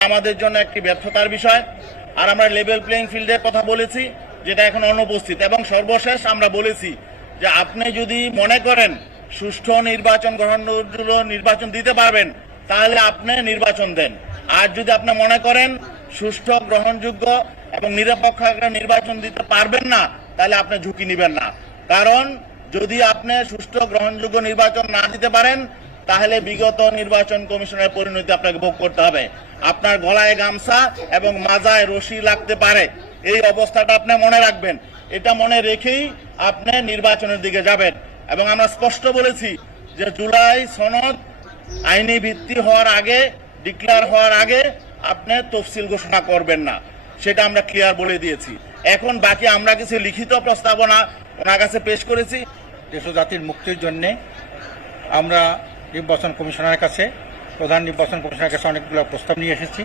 আমাদের জন্য একটি ব্যর্থতার বিষয়। আর আমরা লেভেল প্লেইং ফিল্ডের কথা বলেছি, যেটা এখন অনুপস্থিত। এবং সর্বশেষ আমরা বলেছি যে আপনি যদি মনে করেন সুষ্ঠু নির্বাচন গ্রহণযোগ্য নির্বাচন দিতে পারবেন, তাহলে আপনি নির্বাচন দেন। আর যদি আপনি মনে করেন সুষ্ঠু, গ্রহণযোগ্য এবং নিরপেক্ষ নির্বাচন দিতে পারবেন না, তাহলে আপনি ঝুঁকি নেবেন না। কারণ যদি আপনি সুষ্ঠু, গ্রহণযোগ্য নির্বাচন না দিতে পারেন তাহলে বিগত নির্বাচন কমিশনের পরিণতি আপনাকে ভোগ করতে হবে। আপনার গলায় গামছা এবং মাজায় রশি লাগতে পারে। এই অবস্থাটা আপনি মনে রাখবেন। এটা মনে রেখেই আপনি নির্বাচনের দিকে যাবেন। এবং আমরা স্পষ্ট বলেছি যে জুলাই সনদ আইনি ভিত্তি হওয়ার আগে, ডিক্লেয়ার হওয়ার আগে আপনি তফসিল ঘোষণা করবেন না। সেটা আমরা ক্লিয়ার বলে দিয়েছি। এখন বাকি আমরা কিছু লিখিত প্রস্তাবনা ওনার কাছে পেশ করেছি। দেশ জাতির মুক্তির জন্যে আমরা নির্বাচন কমিশনারের কাছে প্রধান নির্বাচন কমিশনারের কাছে অনেকগুলো প্রস্তাব নিয়ে এসেছি।